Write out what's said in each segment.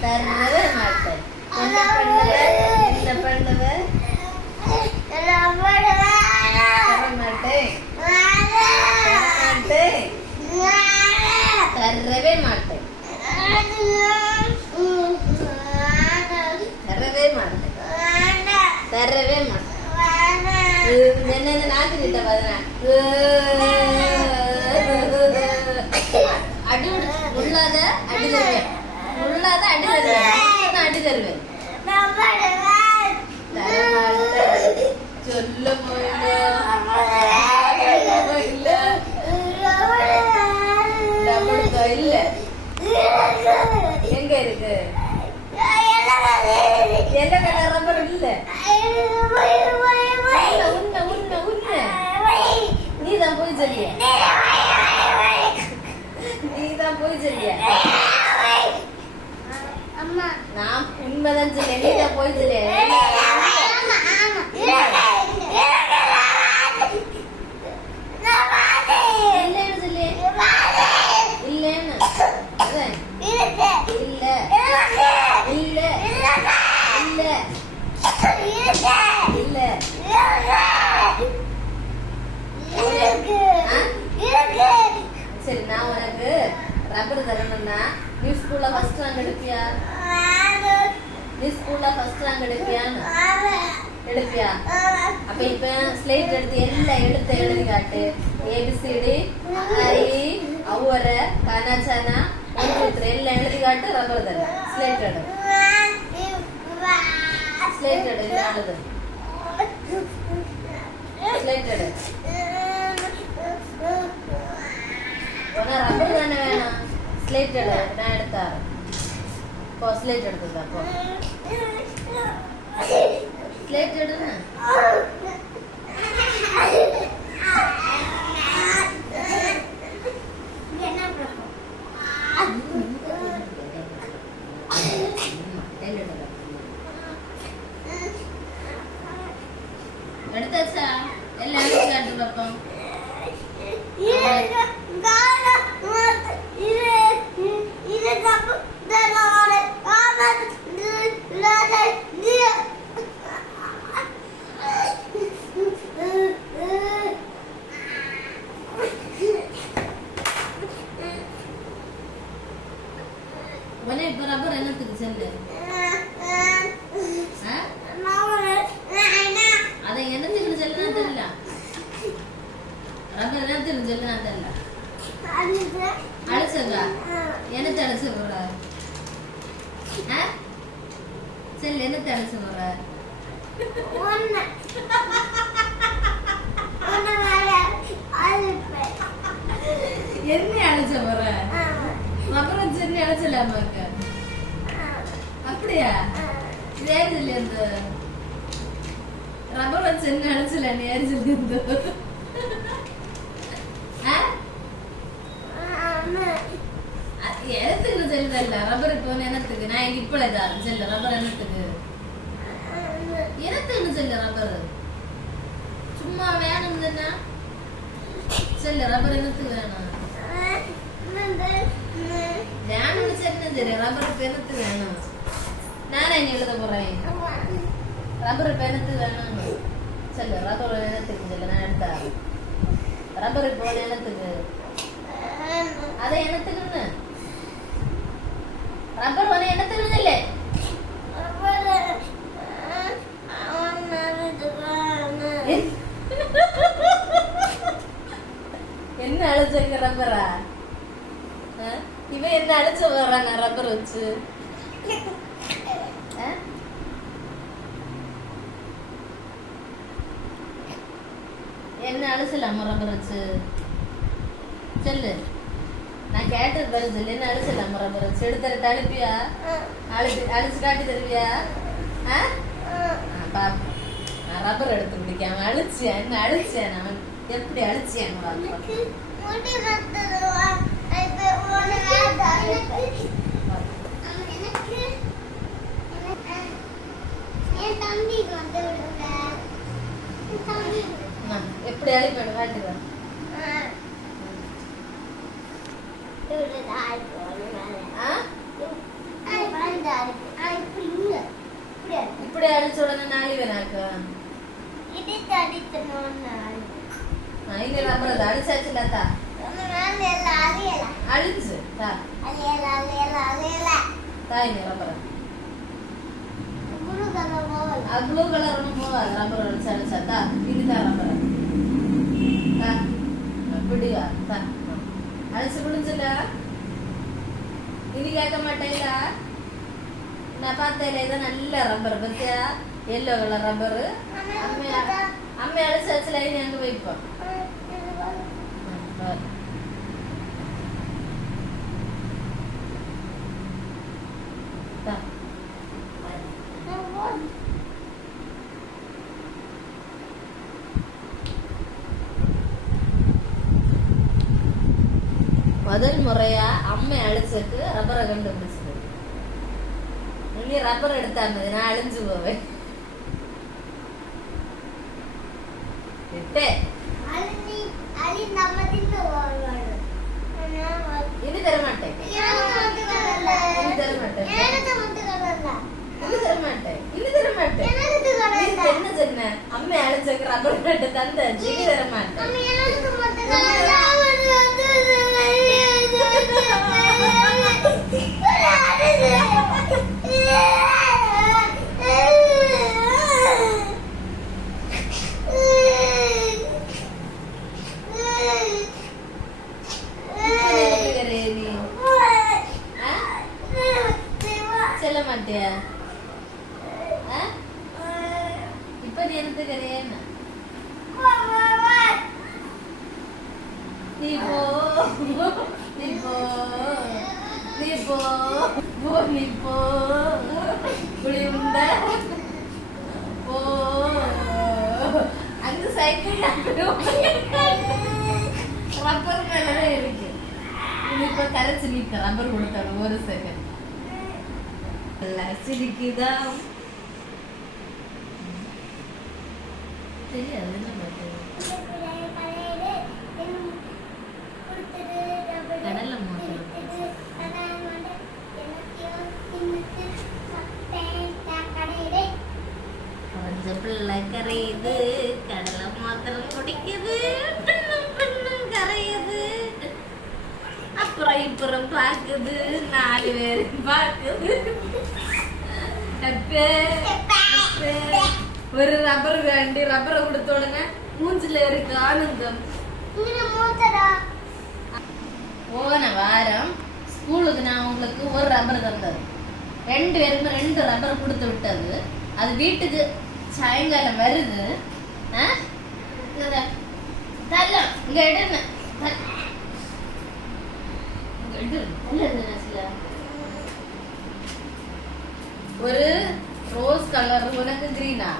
வரேன்டா தரவே மாட்டேன் என்ன பண்ணுவ என்ன பண்ணுவ தர மாட்டேன் தர மாட்டேன். தரவே மாட்டேன். தரவே மாட்டேன். தரவே மாட்டேன் என்ன நாக்குக்கிட்ட பாருங்க. அடி விடு- முள்ளாத அடி முள்ளாத அடி தருவேன். அடி தருவேன். சொல்ல இல்ல எங்க இருக்கு எந்த கலர் ரப்பர் இல்ல உன்ன உன்ன உன்ன நீ தான் போய் சொல்லிய. நீ தான் போய் சொல்லிய. நான் உண்மைதான் சொல்லிய நீ போய் இல்ல. சரி நான் உனக்கு ரப்பர் தரணும்னா ஸ்கூல்ல ஃபர்ஸ்ட் ரேங்க் எடுப்பியா? நீ ஸ்கூல்ல ஃபர்ஸ்ட் ரேங்க் எடுப்பியான்னு எடுப்பியா? அப்ப இப்ப ஸ்லேட் எடுத்து எல்லாம் எடுத்து எழுதி காட்டு. ஏபிசிடி ஐ அவ்வர கனாச்சானா ஒன்று எல்லாம் எழுதி காட்டு ரப்பர் தர ஸ்லேட் எடு. ஸ்லேட் எடு இல்லை அழுது. ஸ்லேட் எடு. உன ரப்பர் தானே வேணாம்? ஸ்லேட் எடு நான் எடுத்தாரு போ ஸ்லேட் எடுத்துதா போ ஸ்லேட் எடுன்னு எடுத்தாச்சா எல்லாம் எடுத்து காட்டு பாப்போம் உடனே இப்ப ரப்பர் என்னத்துக்கு செல்லு ஆ? அதை தெரியல ரப்பர் என்னத்துக்கு செல்லுனா தெரியல அழைச்சதா என்னத்தை அழைச்ச போற ஆ? செல்லு என்னத்தை அழைச்ச போற என்ன அழைச்ச போற ரப்பர் வச்சு என்ன அழைச்சலாமா இருக்க அப்படியா இது சொல்லி அந்த ரப்பர் வச்சு என்ன அழைச்சல நீ ஏன் சொல்லி அந்த எனத்துக்கு செல்லுதல்ல ரப்பர் இப்போ எனத்துக்கு நான் எங்க இப்ப இதான் செல்ல ரப்பர் என்னத்துக்கு எனத்துக்கு செல்ல ரப்பர் சும்மா வேணும் தானே செல்ல ரப்பர் என்னத்துக்கு வேணும் வேணும்னு சொன்னது சரி ரப்பர் இப்போ என்னத்துக்கு வேணும் நானே நீ எழுத போறேன் ரப்பர் இப்போ என்னத்துக்கு வேணும் செல்ல ரப்பர் என்னத்துக்கு செல்ல நான் எடுத்தா ரப்பர் இப்போ என்னத்துக்கு அதை என்னத்துக்குன்னு ரப்பர் வந்து என்னத்துக்கு இல்லை என்ன அழைச்சிருக்க ரப்பரா ஆ? இவன் என்ன அழைச்சு வர்றாங்க ரப்பர் வச்சு ஆ? என்ன அழைச்சலாமா ரப்பர் வச்சு சொல்லு. நான் கேட்டது பதில் சொல்லி. என்ன அழிச்சிடலாம் ரப்பர் செடுத்தரட்டு அழுப்பியா அழிச்சு அழிச்சு காட்டி தருவியா? ஆ? பாப்போம். நான் ரப்பர் எடுத்து பிடிக்காம அழிச்சேன் என்ன அழிச்சேன் நான் எப்படி அழிச்சேன் பார்ப்போம். ஆ, எப்படி அழிப்பேன் காட்டுவேன் ஆ இப்படி அழிச்ச உடனே நான் அழிவேனாக்கு இங்க ரப்பர் அதை அழிச்சாச்சுல தா அழிச்சு தா தா இங்க ரப்பர் அது ப்ளூ கலர் ஒன்றும் போகாது ரப்பர் அடிச்சு அடிச்சா தா இதுதான் ரப்பர் தா அப்படியா தா அடிச்சு முடிஞ்சல இது கேட்க மாட்டேங்களா நான் பார்த்தேன் இதை நல்ல ரப்பர் பத்தியா எல்லோ கலர் ரப்பர் அம்மையா அம்மையை அடிச்சு அடிச்சு லைன் அங்கே வைப்போம் ம், பாரு. தா முதல் முறையா அம்மை அழிச்சிட்டு ரப்பரை கண்டுபிடிச்சது இனி ரப்பர் எடுத்தாங்க நான் அழிஞ்சு போவேன். இனி தர மாட்டேன் இனி தர மாட்டேன் இனி தர மாட்டேன் இனி தர மாட்டேன் இது என்ன சொன்ன? அம்மை அழிச்சக்கு ரப்பர் கட்டு தந்த இனி தர மாட்டேன் இப்ப நினைக்கிறே நீ ஆ? செல்ல மாட்டியா ஆ? இப்ப நீ எடுத்துக்கிறேன் நீ போ நீ போ நீ போ போ நீ போ புளி உண்ட போ அந்த சைக்கிள் ரப்பர் மேலதான் இருக்கு இது இப்ப கரைச்சு நிக்க ரப்பர் கொடுத்தாரு ஒரு செகண்ட் சிரிக்குதா தெரியாது என்ன பண்றது கடல்ல மோதிரம். பிள்ளை கரையுது கடலை மாத்திரம் குடிக்குது கரையுது அப்புறம் இப்புறம் பாக்குது நாலு பேர் பாக்குது ஒரு ரப்பர் வேண்டி ரப்பரை கொடுத்த உடனே மூஞ்சில இருக்கு ஆனந்தம். போன வாரம் ஸ்கூலுக்கு நான் உங்களுக்கு ஒரு ரப்பர் தந்தது. ரெண்டு பேருமே ரெண்டு ரப்பர் கொடுத்து விட்டது. அது வீட்டுக்கு சாயங்காலம் வருது. தள்ளும். இங்க எடுங்க. ஒரு ரோஸ் கலர் உனக்கு கிரீனா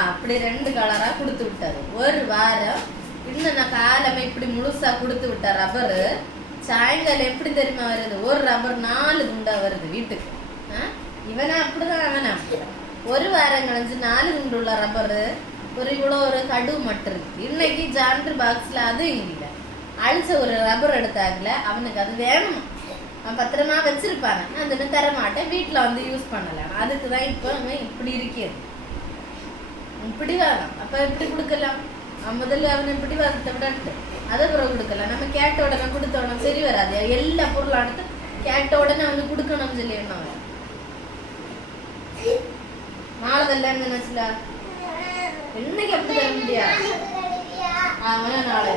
அப்படி ரெண்டு கலரா கொடுத்து விட்டாரு. ஒரு வாரம் இன்னும் நான் காலமே இப்படி முழுசா கொடுத்து விட்டா ரப்பரு சாயங்காலம் எப்படி தெரியுமா வருது? ஒரு ரப்பர் நாலு குண்டா வருது வீட்டுக்கு. இவனா அப்படிதான் அவனா ஒரு வாரம் கழிஞ்சு நாலு குண்டு உள்ள ரப்பரு ஒரு இவ்வளோ ஒரு கடு மட்டும் இருக்கு. இன்னைக்கு ஜான்ட்ரி பாக்ஸ்ல அதுவும் இல்லை. அழிச்ச ஒரு ரப்பர் எடுத்தாங்கல அவனுக்கு அது வேணும்? அவன் பத்திரமா வச்சிருப்பாங்க நான் அந்த தர மாட்டேன் வீட்டில் வந்து யூஸ் பண்ணலாம். அதுக்கு தான் இப்போ இப்படி இருக்கிறது இப்படி வேணும் அப்ப எப்படி கொடுக்கலாம் முதல்ல அவனை இப்படி வரத்தை விடட்டு அதை பிறகு கொடுக்கலாம் நம்ம கேட்ட உடனே கொடுத்த உடனே சரி வராது எல்லா பொருளும் அடுத்து கேட்ட உடனே அவனுக்கு கொடுக்கணும்னு சொல்லி என்ன நாளதெல்லாம் நினைச்சல என்னைக்கு அப்படி தர முடியா அவனை நாளை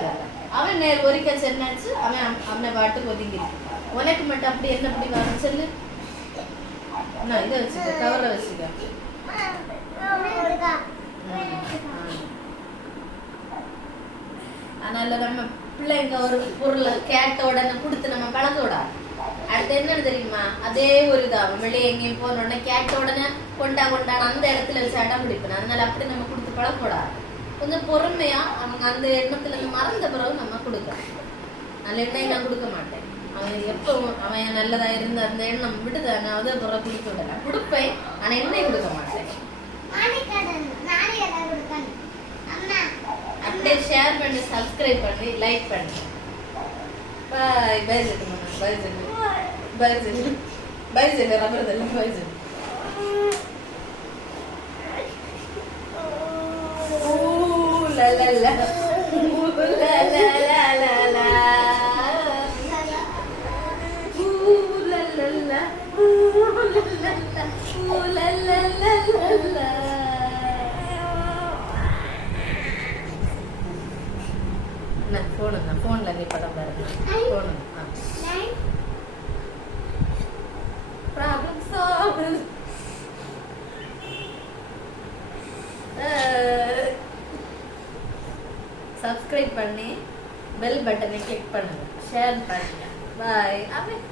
அவன் நேர் ஒரிக்க சென்னாச்சு அவன் அவனை பாட்டுக்கு ஒதுங்கிருக்கு உனக்கு மட்டும் அப்படி என்ன அப்படி வரும் சொல்லு நான் இதை வச்சுக்க கவரை வச்சுக்க அதனால நம்ம பிள்ளைங்க ஒரு பொருளை கேட்ட உடனே கொடுத்து நம்ம பழக்க விடாது. அடுத்து என்னன்னு தெரியுமா? அதே ஒரு இதாகும். வெளியே எங்கேயும் போன உடனே கேட்ட உடனே கொண்டா கொண்டா அந்த இடத்துல வச்சு அடம் பிடிப்பேன் அதனால அப்படி நம்ம கொடுத்து பழக்க விடாது. கொஞ்சம் பொறுமையா அவங்க அந்த எண்ணத்துல மறந்த பிறகு நம்ம கொடுக்கலாம். நல்ல எண்ணெய் நான் கொடுக்க மாட்டேன். அவன் எப்போ அவன் நல்லதா இருந்த அந்த எண்ணம் விடுத? நான் வந்து பிறகு கொடுக்க விடலாம் கொடுப்பேன் ஆனா எண்ணெய் கொடுக்க மாட்டேன். அப்படியே ஷேர் பண்ணி சப்ஸ்கிரைப் பண்ணி லைக் பண்ணு. பாய் பை ஜெட்டு பாய் ஜெட்டு பாய் ஜெட்டு பாய் ஜெட்டு ரப்பர் தள்ளு பாய் சொல்லு என்ன ஃபோனு ஃபோனில் நீ படம் பாருங்க ஃபோனு ப்ராப்ளம் சால்வ் சப்ஸ்கிரைப் பண்ணி பெல் பட்டனை கிளிக் பண்ணுங்க ஷேர் பண்ணுங்க பாய் அவன்